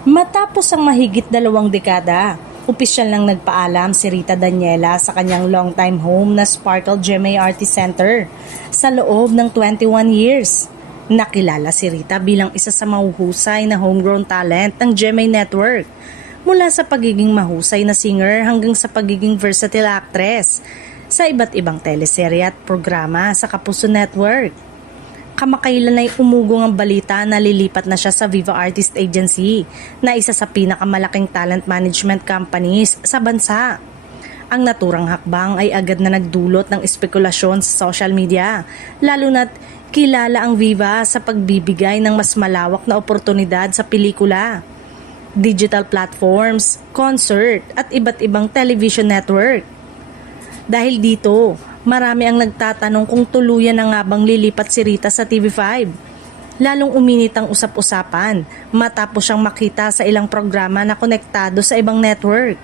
Matapos ang mahigit 2 dekada, opisyal nang nagpaalam si Rita Daniela sa kanyang longtime home na Sparkle GMA Artist Center sa loob ng 21 years. Nakilala si Rita bilang isa sa mahuhusay na homegrown talent ng GMA Network, mula sa pagiging mahusay na singer hanggang sa pagiging versatile actress sa iba't ibang teleserye at programa sa Kapuso Network. Kamakailan ay umugong ang balita na lilipat na siya sa Viva Artist Agency, na isa sa pinakamalaking talent management companies sa bansa. Ang naturang hakbang ay agad na nagdulot ng espekulasyon sa social media, lalo na't kilala ang Viva sa pagbibigay ng mas malawak na oportunidad sa pelikula, digital platforms, concert at iba't ibang television network. Dahil dito, marami ang nagtatanong kung tuluyan na nga bang lilipat si Rita sa TV5. Lalong uminit ang usap-usapan matapos siyang makita sa ilang programa na konektado sa ibang network.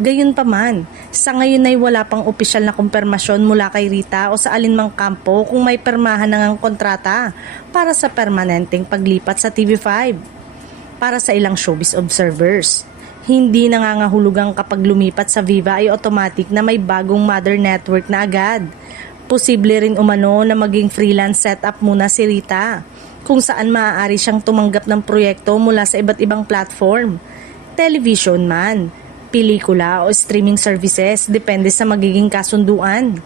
Gayunpaman, sa ngayon ay wala pang opisyal na kumpirmasyon mula kay Rita o sa alinmang kampo kung may permahan na ngang kontrata para sa permanenteng paglipat sa TV5. Para sa ilang showbiz observers, hindi nangangahulugang kapag lumipat sa Viva ay automatic na may bagong mother network na agad. Posible rin umano na maging freelance setup muna si Rita, kung saan maaari siyang tumanggap ng proyekto mula sa iba't ibang platform, television man, pelikula o streaming services, depende sa magiging kasunduan.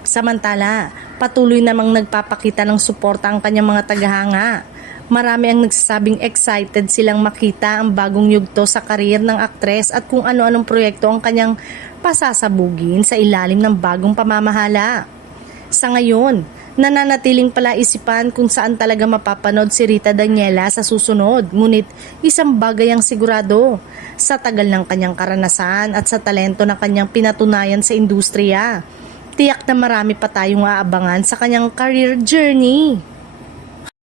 Samantala, patuloy namang nagpapakita ng suporta ang kanyang mga tagahanga. Marami ang nagsasabing excited silang makita ang bagong yugto sa karir ng aktres at kung ano-anong proyekto ang kanyang pasasabugin sa ilalim ng bagong pamamahala. Sa ngayon, nananatiling palaisipan kung saan talaga mapapanood si Rita Daniela sa susunod, ngunit isang bagay ang sigurado: sa tagal ng kanyang karanasan at sa talento na kanyang pinatunayan sa industriya, tiyak na marami pa tayong aabangan sa kanyang career journey.